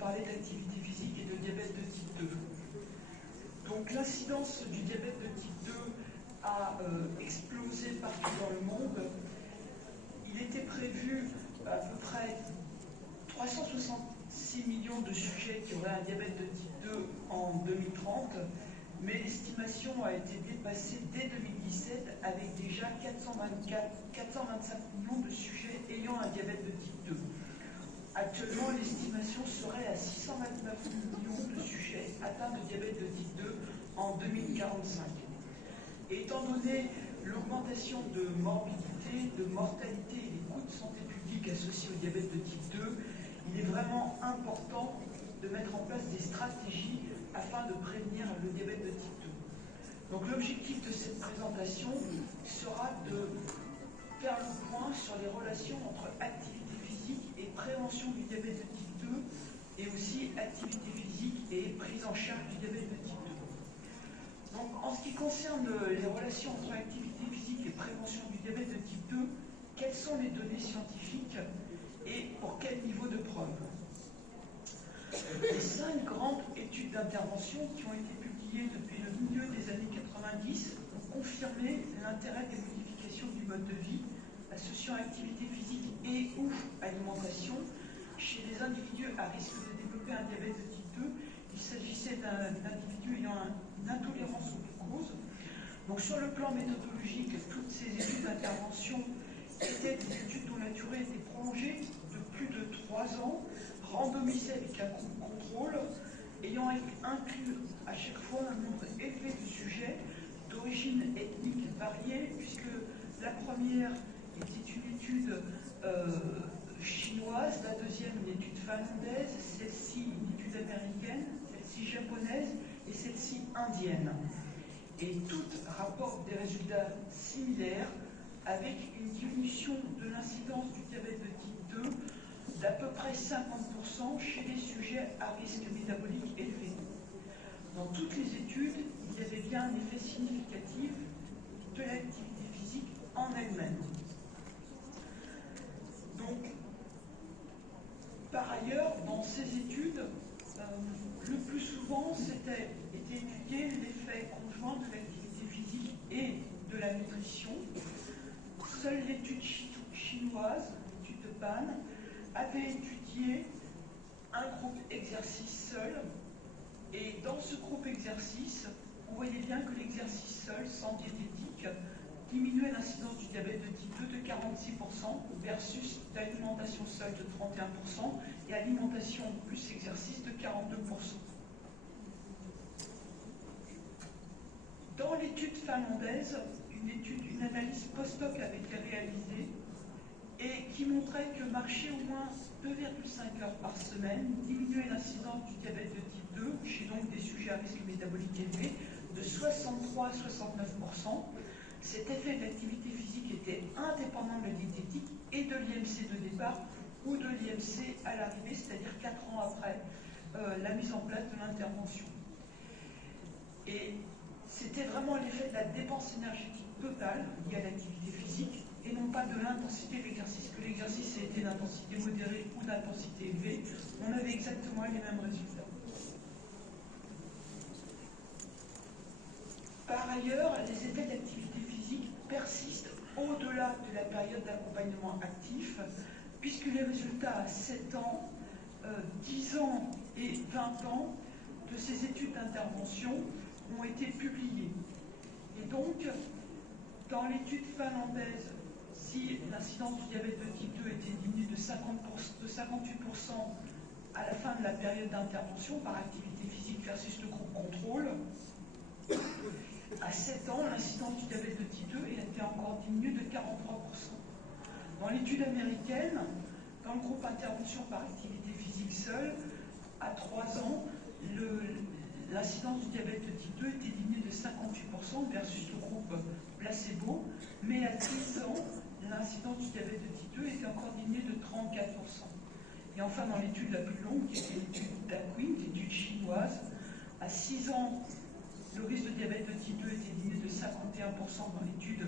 parler d'activité physique et de diabète de type 2. Donc l'incidence du diabète de type 2 a explosé partout dans le monde. Il était prévu à peu près 366 millions de sujets qui auraient un diabète de type 2 en 2030, mais l'estimation a été dépassée dès 2017 avec déjà 425 millions de sujets ayant un diabète de type 2. Actuellement, l'estimation serait à 629 millions de sujets atteints de diabète de type 2 en 2045. Et étant donné l'augmentation de morbidité, de mortalité et des coûts de santé publique associés au diabète de type 2, il est vraiment important de mettre en place des stratégies afin de prévenir le diabète de type 2. Donc l'objectif de cette présentation sera de faire le point sur les relations entre activité physique et prévention du diabète de type 2 et aussi activité physique et prise en charge du diabète de type 2. Donc en ce qui concerne les relations entre activité physique et prévention du diabète de type 2, quelles sont les données scientifiques et pour quel niveau de preuve? Les 5 grandes études d'intervention qui ont été publiées depuis le milieu des années 90 ont confirmé l'intérêt des modifications du mode de vie associant activité physique et ou alimentation chez les individus à risque de développer un diabète de type 2. Il s'agissait d'individus ayant une intolérance au glucose. Donc sur le plan méthodologique, toutes ces études d'intervention étaient des études dont la durée était prolongée de plus de 3 ans, randomisées avec un groupe contrôle, ayant inclus à chaque fois un nombre élevé de sujets d'origine ethnique variée, puisque la première était une étude chinoise, la deuxième une étude finlandaise, celle-ci une étude américaine, celle-ci japonaise et celle-ci indienne. Et toutes rapportent des résultats similaires avec une diminution de l'incidence du diabète de type 2 d'à peu près 50% chez les sujets à risque métabolique élevé. Dans toutes les études, il y avait bien un effet significatif de l'activité physique en elle-même. Donc, par ailleurs, dans ces études, le plus souvent, était étudié l'effet conjoint de l'activité physique et de la nutrition. Seule l'étude chinoise, l'étude de PAN, avait étudié un groupe exercice seul. Et dans ce groupe exercice, on voyait bien que l'exercice seul, sans diététique, diminuait l'incidence du diabète de type 2 de 46% versus l'alimentation seule de 31% et alimentation plus exercice de 42%. Dans l'étude finlandaise, une analyse post-hoc avait été réalisée et qui montrait que marcher au moins 2,5 heures par semaine diminuait l'incidence du diabète de type 2 chez donc des sujets à risque métabolique élevé de 63 à 69%. Cet effet d'activité physique était indépendant de la diététique et de l'IMC de départ ou de l'IMC à l'arrivée, c'est-à-dire 4 ans après la mise en place de l'intervention. Et c'était vraiment l'effet de la dépense énergétique totale liée à l'activité physique et non pas de l'intensité de l'exercice. Que l'exercice ait été d'intensité modérée ou d'intensité élevée, on avait exactement les mêmes résultats. Par ailleurs, les effets d'activité physique persistent au-delà de la période d'accompagnement actif, puisque les résultats à 7 ans, 10 ans et 20 ans de ces études d'intervention ont été publiés. Et donc, dans l'étude finlandaise, si l'incidence du diabète de type 2 était diminuée de 58% à la fin de la période d'intervention par activité physique versus le groupe contrôle, à 7 ans, l'incidence du diabète de type 2 était encore diminuée de 43%. Dans l'étude américaine, dans le groupe intervention par activité physique seule, à 3 ans, l'incidence du diabète de type 2 était diminuée de 58% versus le groupe placebo, mais à 10 ans, l'incidence du diabète de type 2 était encore diminuée de 34%. Et enfin, dans l'étude la plus longue, qui était l'étude d'Aquin, l'étude chinoise, à 6 ans, le risque de diabète de type 2 était diminué de 51% dans l'étude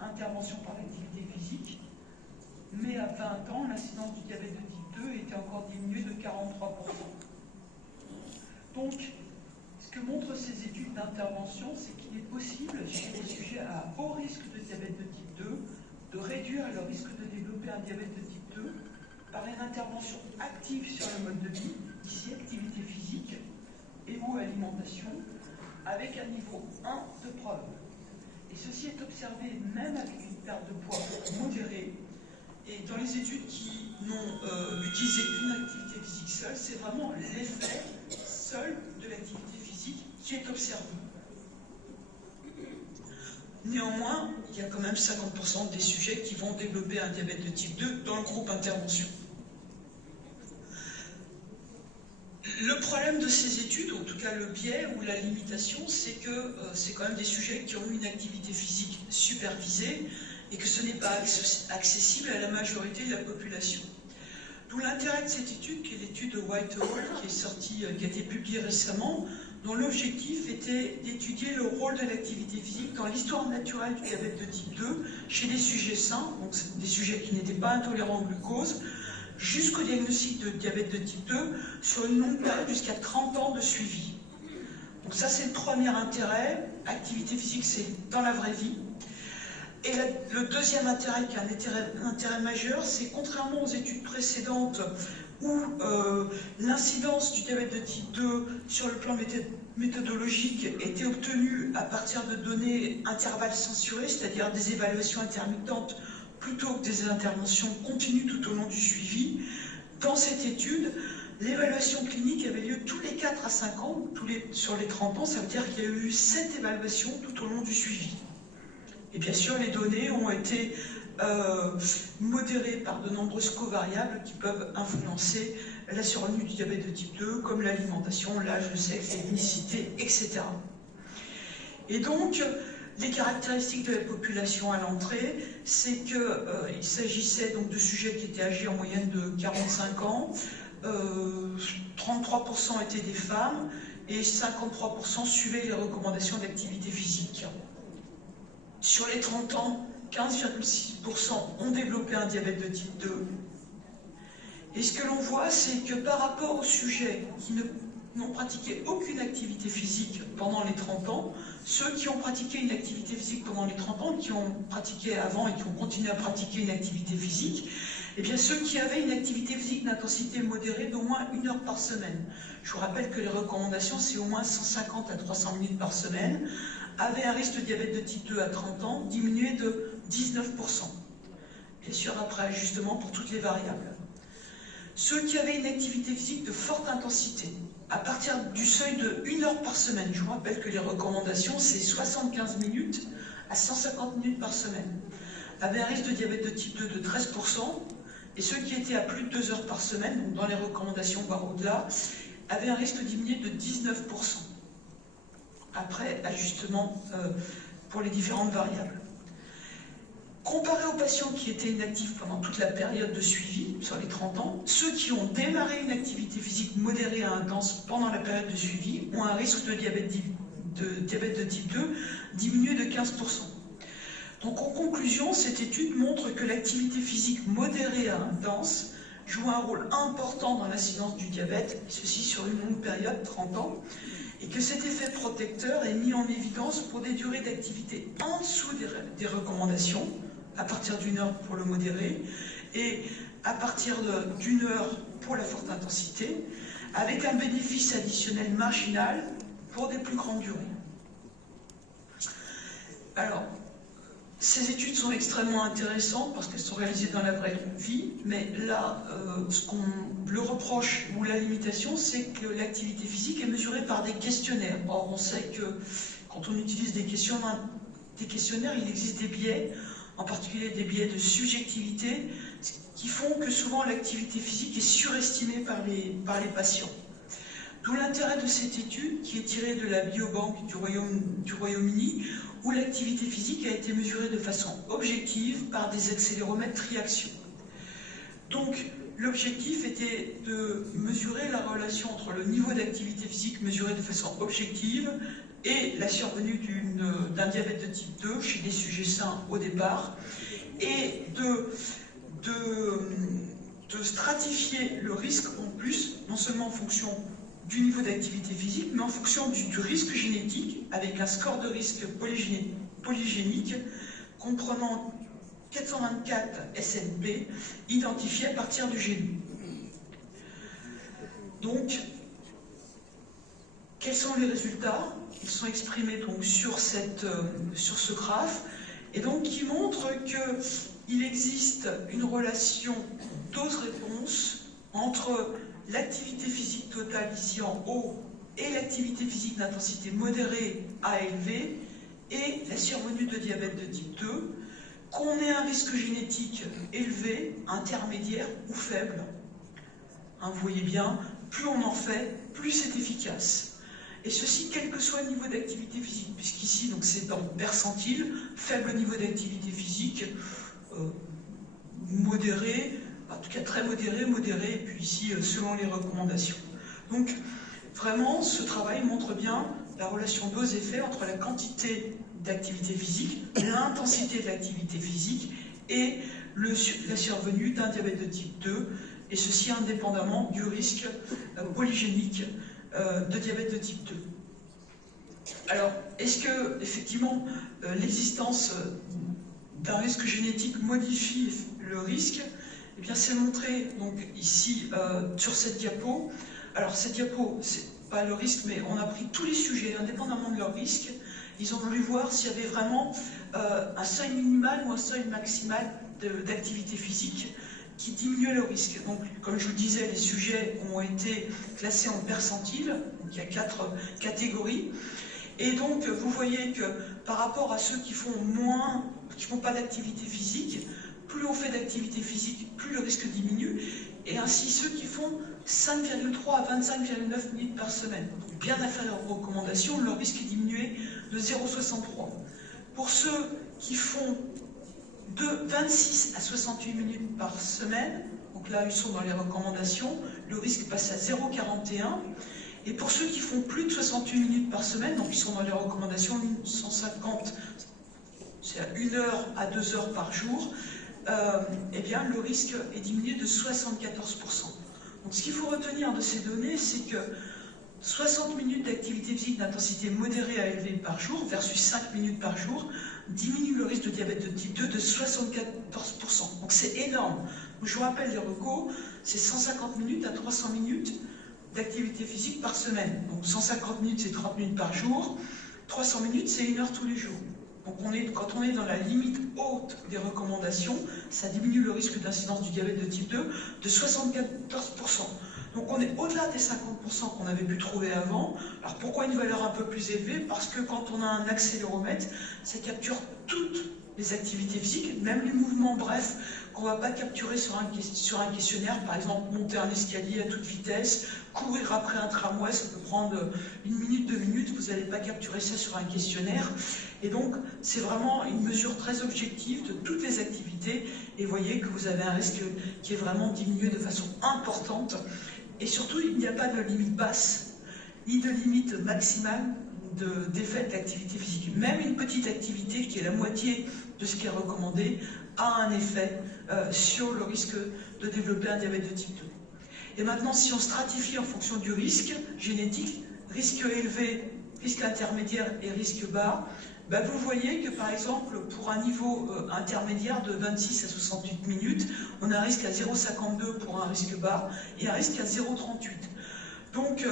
intervention par l'activité physique, mais à 20 ans, l'incidence du diabète de type 2 était encore diminuée de 43%. Donc, ce que montrent ces études d'intervention, c'est qu'il est possible, chez les sujets à haut risque de diabète de type 2, de réduire le risque de développer un diabète de type 2 par une intervention active sur le mode de vie, ici activité physique et ou alimentation, avec un niveau 1 de preuve. Et ceci est observé même avec une perte de poids modérée. Et dans les études qui n'ont utilisé qu'une activité physique seule, c'est vraiment l'effet seul de l'activité physique qui est observé. Néanmoins, il y a quand même 50% des sujets qui vont développer un diabète de type 2 dans le groupe intervention. Le problème de ces études, ou en tout cas le biais ou la limitation, c'est que c'est quand même des sujets qui ont une activité physique supervisée et que ce n'est pas accessible à la majorité de la population. D'où l'intérêt de cette étude, qui est l'étude de Whitehall, qui a été publiée récemment, dont l'objectif était d'étudier le rôle de l'activité physique dans l'histoire naturelle du diabète de type 2 chez des sujets sains, donc des sujets qui n'étaient pas intolérants au glucose, jusqu'au diagnostic de diabète de type 2 sur une longue période jusqu'à 30 ans de suivi. Donc ça, c'est le premier intérêt. Activité physique, c'est dans la vraie vie. Et le deuxième intérêt, qui est un intérêt majeur, c'est contrairement aux études précédentes où l'incidence du diabète de type 2 sur le plan méthodologique était obtenue à partir de données intervalles censurées, c'est-à-dire des évaluations intermittentes plutôt que des interventions continues tout au long du suivi. Dans cette étude, l'évaluation clinique avait lieu tous les 4 à 5 ans, sur les 30 ans, ça veut dire qu'il y a eu 7 évaluations tout au long du suivi. Et bien sûr, les données ont été modérées par de nombreuses covariables qui peuvent influencer la survenue du diabète de type 2, comme l'alimentation, l'âge, le sexe, l'ethnicité, etc. Et donc, les caractéristiques de la population à l'entrée, c'est qu'il s'agissait donc de sujets qui étaient âgés en moyenne de 45 ans, 33% étaient des femmes et 53% suivaient les recommandations d'activité physique. Sur les 30 ans, 15,6% ont développé un diabète de type 2. Et ce que l'on voit, c'est que par rapport aux sujets qui n'ont pratiqué aucune activité physique pendant les 30 ans, ceux qui ont pratiqué une activité physique pendant les 30 ans, qui ont pratiqué avant et qui ont continué à pratiquer une activité physique, eh bien ceux qui avaient une activité physique d'intensité modérée d'au moins 1 heure par semaine. Je vous rappelle que les recommandations, c'est au moins 150 à 300 minutes par semaine, avaient un risque de diabète de type 2 à 30 ans diminué de 19%. Bien sûr, après ajustement pour toutes les variables. Ceux qui avaient une activité physique de forte intensité, à partir du seuil de 1 heure par semaine, je vous rappelle que les recommandations, c'est 75 minutes à 150 minutes par semaine, avaient un risque de diabète de type 2 de 13%, et ceux qui étaient à plus de 2 heures par semaine, donc dans les recommandations voire au-delà, avaient un risque diminué de 19%. Après ajustement pour les différentes variables. Comparé aux patients qui étaient inactifs pendant toute la période de suivi, sur les 30 ans, ceux qui ont démarré une activité physique modérée à intense pendant la période de suivi ont un risque de diabète de type 2 diminué de 15%. Donc en conclusion, cette étude montre que l'activité physique modérée à intense joue un rôle important dans l'incidence du diabète, et ceci sur une longue période, 30 ans, et que cet effet protecteur est mis en évidence pour des durées d'activité en dessous des recommandations, à partir d'1 heure pour le modéré, et à partir d'1 heure pour la forte intensité, avec un bénéfice additionnel marginal pour des plus grandes durées. Alors, ces études sont extrêmement intéressantes parce qu'elles sont réalisées dans la vraie vie, mais là, ce qu'on le reproche ou la limitation, c'est que l'activité physique est mesurée par des questionnaires. Or, on sait que quand on utilise des questionnaires, il existe des biais, en particulier des biais de subjectivité, qui font que souvent l'activité physique est surestimée par les patients. D'où l'intérêt de cette étude, qui est tirée de la biobanque du Royaume-Uni, où l'activité physique a été mesurée de façon objective par des accéléromètres triaction. Donc, l'objectif était de mesurer la relation entre le niveau d'activité physique mesuré de façon objective et la survenue d'un diabète de type 2 chez des sujets sains au départ, et de stratifier le risque en plus, non seulement en fonction du niveau d'activité physique, mais en fonction du risque génétique, avec un score de risque polygénique comprenant 424 SNP identifiés à partir du génome. Donc, quels sont les résultats? Ils sont exprimés donc sur ce graphe, et donc qui montrent qu'il existe une relation dose-réponse entre l'activité physique totale ici en haut et l'activité physique d'intensité modérée à élevée et la survenue de diabète de type 2, qu'on ait un risque génétique élevé, intermédiaire ou faible. Hein, vous voyez bien, plus on en fait, plus c'est efficace. Et ceci, quel que soit le niveau d'activité physique, puisqu'ici, c'est en percentile, faible niveau d'activité physique, modéré, en tout cas très modéré, modéré, et puis ici, selon les recommandations. Donc, vraiment, ce travail montre bien la relation dose-effet entre la quantité d'activité physique, l'intensité de l'activité physique et la survenue d'un diabète de type 2, et ceci indépendamment du risque polygénique de diabète de type 2. Alors, est-ce que, effectivement, l'existence d'un risque génétique modifie le risque? Eh bien, c'est montré donc, ici sur cette diapo. Alors, cette diapo, c'est pas le risque, mais on a pris tous les sujets, indépendamment de leur risque. Ils ont voulu voir s'il y avait vraiment un seuil minimal ou un seuil maximal d'activité physique qui diminuait le risque. Donc, comme je vous disais, les sujets ont été classés en percentiles, donc il y a 4 catégories. Et donc, vous voyez que par rapport à ceux qui font pas d'activité physique, plus on fait d'activité physique, plus le risque diminue. Et ainsi, ceux qui font 5,3 à 25,9 minutes par semaine, donc bien inférieur aux recommandations, leur risque est diminué de 0,63. Pour ceux qui font de 26 à 68 minutes par semaine, donc là ils sont dans les recommandations, le risque passe à 0,41. Et pour ceux qui font plus de 68 minutes par semaine, donc ils sont dans les recommandations 150, c'est à 1 heure à 2 heures par jour, eh bien le risque est diminué de 74%. Donc ce qu'il faut retenir de ces données, c'est que 60 minutes d'activité physique d'intensité modérée à élevée par jour versus 5 minutes par jour diminue le risque de diabète de type 2 de 74%. Donc c'est énorme. Donc, je vous rappelle les recos, c'est 150 minutes à 300 minutes d'activité physique par semaine. Donc 150 minutes, c'est 30 minutes par jour. 300 minutes, c'est 1 heure tous les jours. Donc quand on est dans la limite haute des recommandations, ça diminue le risque d'incidence du diabète de type 2 de 74%. Donc on est au-delà des 50% qu'on avait pu trouver avant. Alors pourquoi une valeur un peu plus élevée? Parce que quand on a un accéléromètre, ça capture toutes les activités physiques, même les mouvements brefs qu'on ne va pas capturer sur un questionnaire. Par exemple, monter un escalier à toute vitesse, courir après un tramway, ça peut prendre 1 minute, 2 minutes, vous n'allez pas capturer ça sur un questionnaire. Et donc, c'est vraiment une mesure très objective de toutes les activités. Et vous voyez que vous avez un risque qui est vraiment diminué de façon importante. Et surtout, il n'y a pas de limite basse, ni de limite maximale d'effet de l'activité physique. Même une petite activité qui est la moitié de ce qui est recommandé a un effet sur le risque de développer un diabète de type 2. Et maintenant, si on stratifie en fonction du risque génétique, risque élevé, risque intermédiaire et risque bas, ben vous voyez que par exemple, pour un niveau intermédiaire de 26 à 68 minutes, on a un risque à 0,52 pour un risque bas et un risque à 0,38. Donc,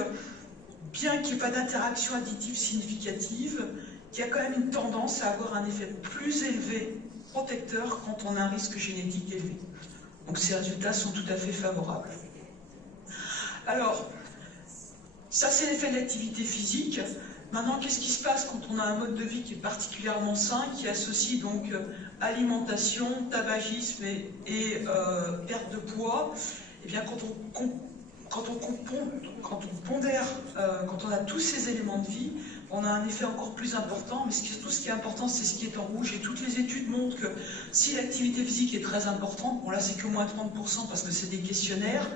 bien qu'il n'y ait pas d'interaction additive significative, il y a quand même une tendance à avoir un effet plus élevé, protecteur, quand on a un risque génétique élevé. Donc ces résultats sont tout à fait favorables. Alors, ça c'est l'effet de l'activité physique. Maintenant, qu'est-ce qui se passe quand on a un mode de vie qui est particulièrement sain, qui associe donc alimentation, tabagisme et perte de poids? Eh bien, quand on pondère, quand on a tous ces éléments de vie, on a un effet encore plus important, mais tout ce qui est important, c'est ce qui est en rouge, et toutes les études montrent que si l'activité physique est très importante, bon là c'est que moins 30% parce que c'est des questionnaires,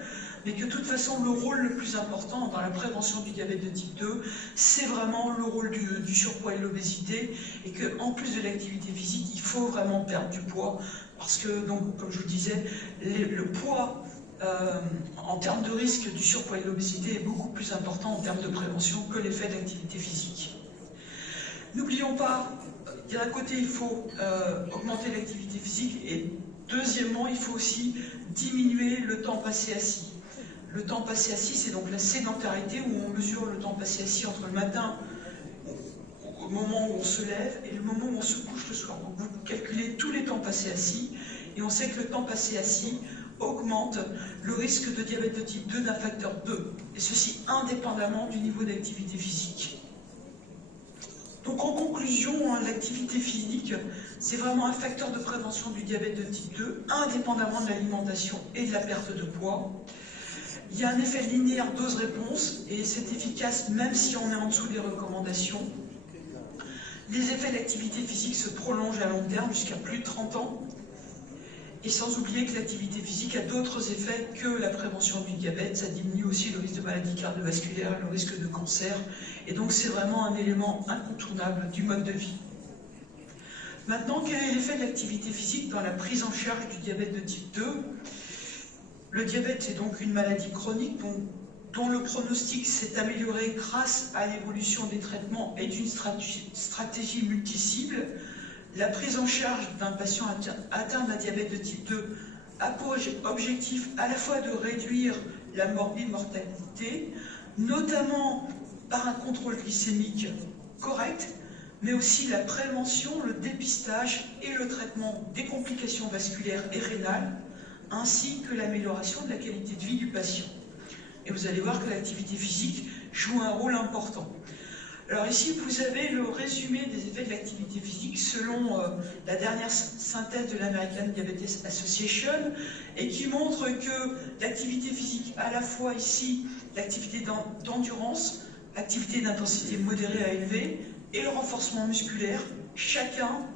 mais que de toute façon le rôle le plus important dans la prévention du diabète de type 2, c'est vraiment le rôle du surpoids et de l'obésité, et qu'en plus de l'activité physique, il faut vraiment perdre du poids, parce que, donc, comme je vous disais, le poids en termes de risque du surpoids et de l'obésité est beaucoup plus important en termes de prévention que l'effet d'activité physique. N'oublions pas, d'un côté, il faut augmenter l'activité physique et deuxièmement, il faut aussi diminuer le temps passé assis. Le temps passé assis, c'est donc la sédentarité où on mesure le temps passé assis entre le matin, au moment où on se lève, et le moment où on se couche le soir. Donc vous calculez tous les temps passés assis, et on sait que le temps passé assis augmente le risque de diabète de type 2 d'un facteur 2, et ceci indépendamment du niveau d'activité physique. Donc en conclusion, l'activité physique, c'est vraiment un facteur de prévention du diabète de type 2, indépendamment de l'alimentation et de la perte de poids. Il y a un effet linéaire dose-réponse, et c'est efficace même si on est en dessous des recommandations. Les effets de l'activité physique se prolongent à long terme jusqu'à plus de 30 ans. Et sans oublier que l'activité physique a d'autres effets que la prévention du diabète. Ça diminue aussi le risque de maladie cardiovasculaire, le risque de cancer. Et donc c'est vraiment un élément incontournable du mode de vie. Maintenant, quel est l'effet de l'activité physique dans la prise en charge du diabète de type 2 ? Le diabète, c'est donc une maladie chronique dont le pronostic s'est amélioré grâce à l'évolution des traitements et d'une stratégie multicible. La prise en charge d'un patient atteint d'un diabète de type 2 a pour objectif à la fois de réduire la mortalité, notamment par un contrôle glycémique correct, mais aussi la prévention, le dépistage et le traitement des complications vasculaires et rénales, ainsi que l'amélioration de la qualité de vie du patient. Et vous allez voir que l'activité physique joue un rôle important. Alors ici, vous avez le résumé des effets de l'activité physique selon la dernière synthèse de l'American Diabetes Association et qui montre que l'activité physique, à la fois ici, l'activité d'endurance, l'activité d'intensité modérée à élevée et le renforcement musculaire, chacun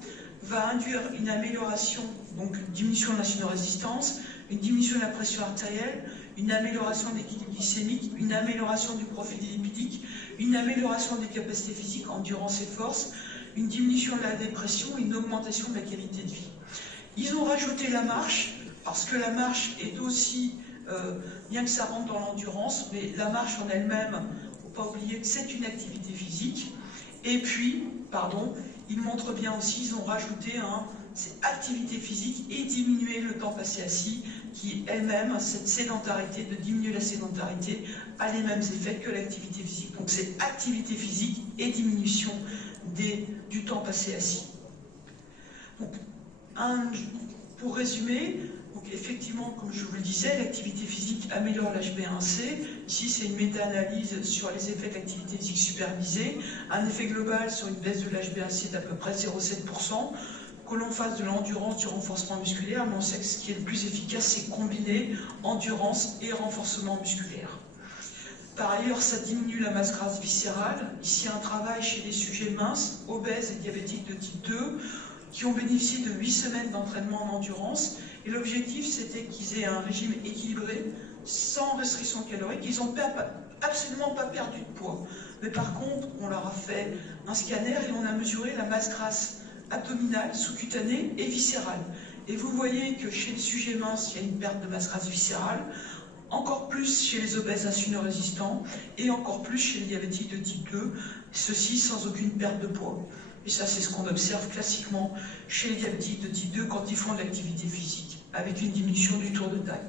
va induire une amélioration, donc une diminution de l'insulino-résistance, une diminution de la pression artérielle, une amélioration de l'équilibre glycémique, une amélioration du profil lipidique, une amélioration des capacités physiques, endurance et force, une diminution de la dépression, une augmentation de la qualité de vie. Ils ont rajouté la marche, parce que la marche est aussi, bien que ça rentre dans l'endurance, mais la marche en elle-même, il ne faut pas oublier que c'est une activité physique. Et puis, ils montrent bien aussi, ils ont rajouté c'est activité physique et diminuer le temps passé assis, qui elle-même, cette sédentarité, de diminuer la sédentarité, a les mêmes effets que l'activité physique. Donc c'est activité physique et diminution du temps passé assis. Donc, pour résumer, donc effectivement, comme je vous le disais, l'activité physique améliore l'HbA1c. Ici, c'est une méta-analyse sur les effets de l'activité physique supervisée. Un effet global sur une baisse de l'HbA1c d'à peu près 0,7%. Que l'on fasse de l'endurance, du renforcement musculaire, mais on sait que ce qui est le plus efficace, c'est combiner endurance et renforcement musculaire. Par ailleurs, ça diminue la masse grasse viscérale. Ici, un travail chez les sujets minces, obèses et diabétiques de type 2, qui ont bénéficié de 8 semaines d'entraînement en endurance. Et l'objectif, c'était qu'ils aient un régime équilibré, sans restriction calorique. Ils n'ont absolument pas perdu de poids. Mais par contre, on leur a fait un scanner et on a mesuré la masse grasse abdominale, sous-cutanée et viscérale. Et vous voyez que chez les sujets minces, il y a une perte de masse grasse viscérale, encore plus chez les obèses insulino-résistants et encore plus chez les diabétiques de type 2, ceci sans aucune perte de poids. Et ça, c'est ce qu'on observe classiquement chez les diabétiques de type 2 quand ils font de l'activité physique, avec une diminution du tour de taille.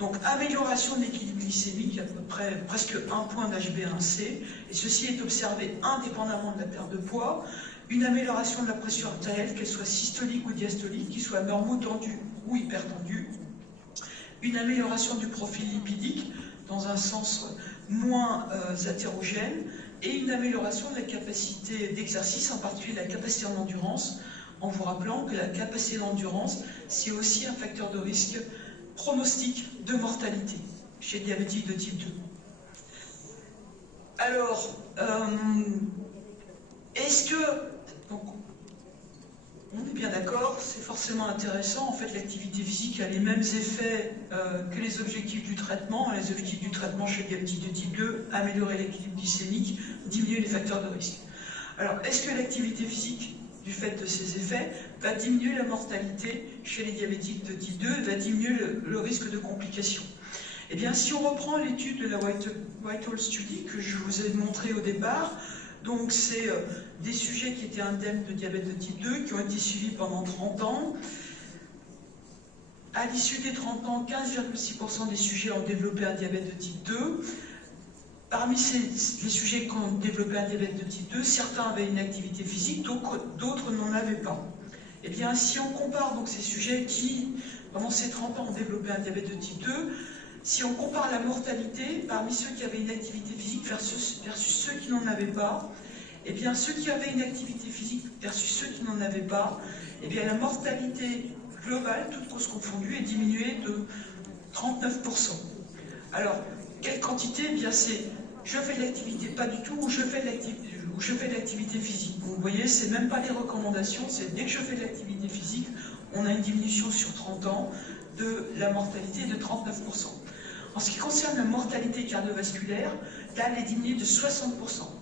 Donc, amélioration de l'équilibre glycémique, à peu près presque 1 point d'HbA1c, et ceci est observé indépendamment de la perte de poids. Une amélioration de la pression artérielle, qu'elle soit systolique ou diastolique, qu'il soit normotendue ou hypertendue. Une amélioration du profil lipidique, dans un sens moins hétérogène, et une amélioration de la capacité d'exercice, en particulier la capacité en endurance, en vous rappelant que la capacité d'endurance, c'est aussi un facteur de risque pronostic de mortalité chez les diabétiques de type 2. Alors, est-ce que, donc, on est bien d'accord, c'est forcément intéressant, en fait l'activité physique a les mêmes effets que les objectifs du traitement. Les objectifs du traitement chez les diabétiques de type 2, améliorer l'équilibre glycémique, diminuer les facteurs de risque. Alors, est-ce que l'activité physique du fait de ces effets, va diminuer la mortalité chez les diabétiques de type 2, va diminuer le risque de complications. Eh bien, si on reprend l'étude de la Whitehall Study que je vous ai montré au départ, donc c'est des sujets qui étaient indemnes de diabète de type 2, qui ont été suivis pendant 30 ans. À l'issue des 30 ans, 15,6% des sujets ont développé un diabète de type 2. Parmi les sujets qui ont développé un diabète de type 2, certains avaient une activité physique, d'autres n'en avaient pas. Eh bien, si on compare donc ces sujets qui, pendant ces 30 ans, ont développé un diabète de type 2, si on compare la mortalité parmi ceux qui avaient une activité physique versus ceux qui n'en avaient pas, eh bien, ceux qui avaient une activité physique versus ceux qui n'en avaient pas, eh bien, la mortalité globale, toutes causes confondues, est diminuée de 39%. Alors, quelle quantité? Eh bien, c'est je fais de l'activité pas du tout ou je fais de l'activité physique. Donc, vous voyez, c'est même pas les recommandations, c'est dès que je fais de l'activité physique, on a une diminution sur 30 ans de la mortalité de 39%. En ce qui concerne la mortalité cardiovasculaire, là, elle est diminuée de 60%.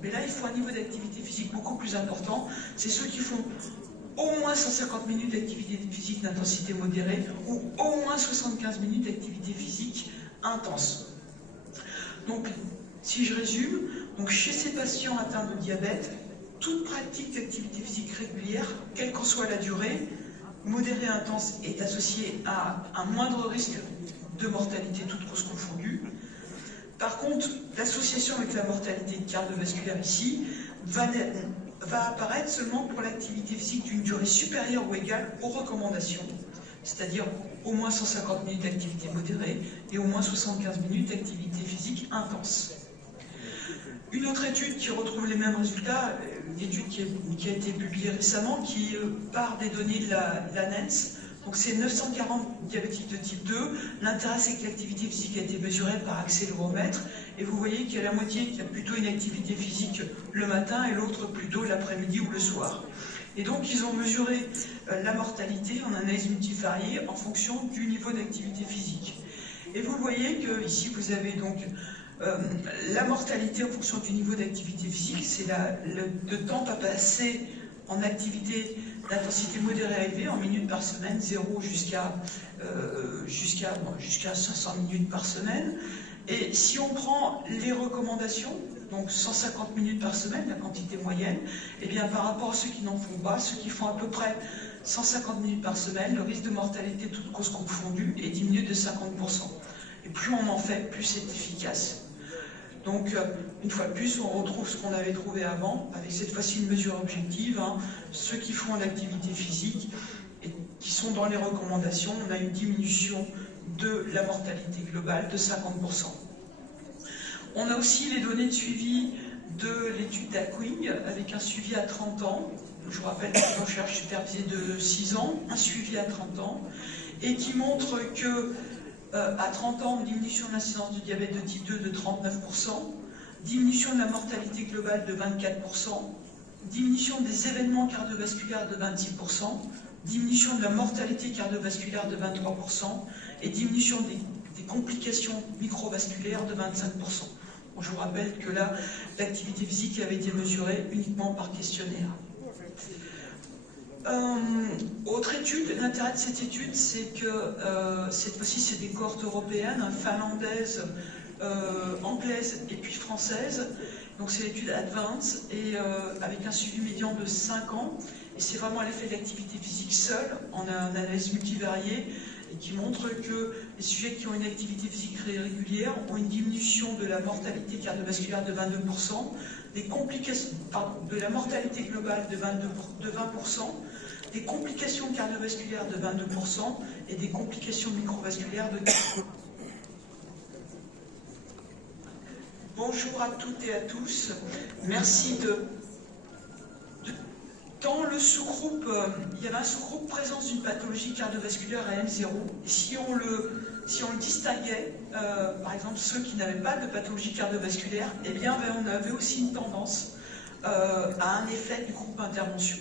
Mais là, il faut un niveau d'activité physique beaucoup plus important. C'est ceux qui font au moins 150 minutes d'activité physique d'intensité modérée ou au moins 75 minutes d'activité physique intense. Donc, si je résume, donc chez ces patients atteints de diabète, toute pratique d'activité physique régulière, quelle qu'en soit la durée, modérée intense, est associée à un moindre risque de mortalité, toutes causes confondues. Par contre, l'association avec la mortalité cardiovasculaire ici va apparaître seulement pour l'activité physique d'une durée supérieure ou égale aux recommandations, c'est-à-dire au moins 150 minutes d'activité modérée et au moins 75 minutes d'activité physique intense. Une autre étude qui retrouve les mêmes résultats, une étude qui a été publiée récemment, qui part des données de la NENS. Donc c'est 940 diabétiques de type 2. L'intérêt, c'est que l'activité physique a été mesurée par accéléromètre. Et vous voyez qu'il y a la moitié qui a plutôt une activité physique le matin et l'autre plutôt l'après-midi ou le soir. Et donc ils ont mesuré la mortalité en analyse multivariée en fonction du niveau d'activité physique. Et vous voyez que ici vous avez donc la mortalité en fonction du niveau d'activité physique, c'est le temps à passer en activité d'intensité modérée à élevée en minutes par semaine, 0 jusqu'à 500 minutes par semaine. Et si on prend les recommandations, donc 150 minutes par semaine, la quantité moyenne, et bien par rapport à ceux qui n'en font pas, ceux qui font à peu près 150 minutes par semaine, le risque de mortalité, toutes causes confondues, est diminué de 50%. Et plus on en fait, plus c'est efficace. Donc, une fois de plus, on retrouve ce qu'on avait trouvé avant, avec cette fois-ci une mesure objective. Ceux qui font l'activité physique et qui sont dans les recommandations, on a une diminution de la mortalité globale de 50%. On a aussi les données de suivi de l'étude d'Aquing, avec un suivi à 30 ans. Je vous rappelle une recherche supervisée de 6 ans, un suivi à 30 ans, et qui montre que à 30 ans, une diminution de l'incidence de diabète de type 2 de 39%, diminution de la mortalité globale de 24%, diminution des événements cardiovasculaires de 26%, diminution de la mortalité cardiovasculaire de 23% et diminution des complications microvasculaires de 25%. Bon, je vous rappelle que là, l'activité physique avait été mesurée uniquement par questionnaire. Autre étude, l'intérêt de cette étude, c'est que cette fois-ci, c'est des cohortes européennes, finlandaises, anglaises et puis françaises. Donc c'est l'étude Advance, et avec un suivi médian de 5 ans. Et c'est vraiment l'effet de l'activité physique seule, en analyse multivariée, et qui montre que les sujets qui ont une activité physique régulière ont une diminution de la mortalité cardiovasculaire de 22%, des complications, de la mortalité globale de 20%, des complications cardiovasculaires de 22% et des complications microvasculaires de 4%. Bonjour à toutes et à tous. Merci dans le sous-groupe, il y avait un sous-groupe présence d'une pathologie cardiovasculaire à M0. Et si on le distinguait, par exemple ceux qui n'avaient pas de pathologie cardiovasculaire, eh bien on avait aussi une tendance à un effet du groupe intervention.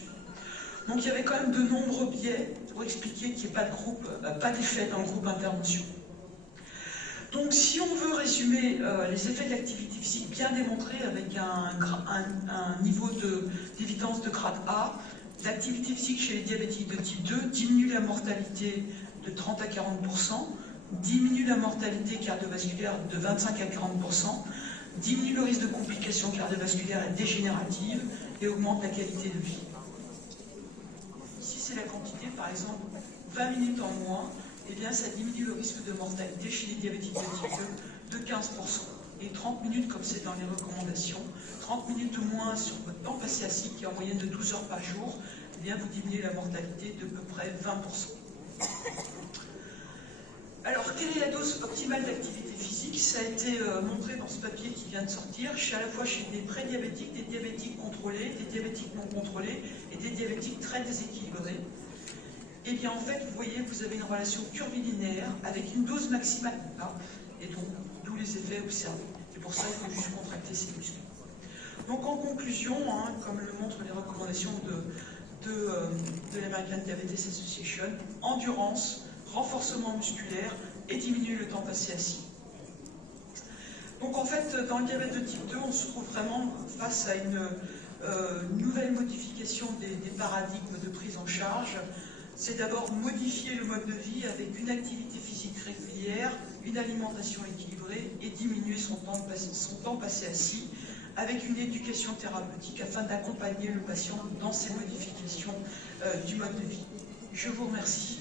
Donc il y avait quand même de nombreux biais pour expliquer qu'il n'y ait pas d'effet dans le groupe intervention. Donc si on veut résumer les effets de l'activité physique bien démontrés avec un niveau d'évidence de grade A, L'activité physique chez les diabétiques de type 2 diminue la mortalité de 30 à 40%, diminue la mortalité cardiovasculaire de 25 à 40%, diminue le risque de complications cardiovasculaires et dégénératives et augmente la qualité de vie. Ici, c'est la quantité, par exemple, 20 minutes en moins, eh bien, ça diminue le risque de mortalité chez les diabétiques de type 2 de 15%. Et 30 minutes, comme c'est dans les recommandations, 30 minutes ou moins sur votre temps passé assis, qui est en moyenne de 12 heures par jour, eh bien, vous diminuez la mortalité de peu près 20%. Alors, quelle est la dose optimale d'activité physique? Ça a été montré dans ce papier qui vient de sortir, à la fois chez des prédiabétiques, des diabétiques contrôlés, des diabétiques non contrôlés et des diabétiques très déséquilibrés. Et bien, en fait, vous voyez, vous avez une relation curvilinéaire avec une dose maximale, et donc, d'où les effets observés. C'est pour ça qu'il faut juste contracter ces muscles. Donc, en conclusion, comme le montrent les recommandations de l'American Diabetes Association, endurance, renforcement musculaire et diminuer le temps passé assis. Donc en fait, dans le diabète de type 2, on se trouve vraiment face à une nouvelle modification des paradigmes de prise en charge. C'est d'abord modifier le mode de vie avec une activité physique régulière, une alimentation équilibrée et diminuer son temps passé assis avec une éducation thérapeutique afin d'accompagner le patient dans ces modifications du mode de vie. Je vous remercie.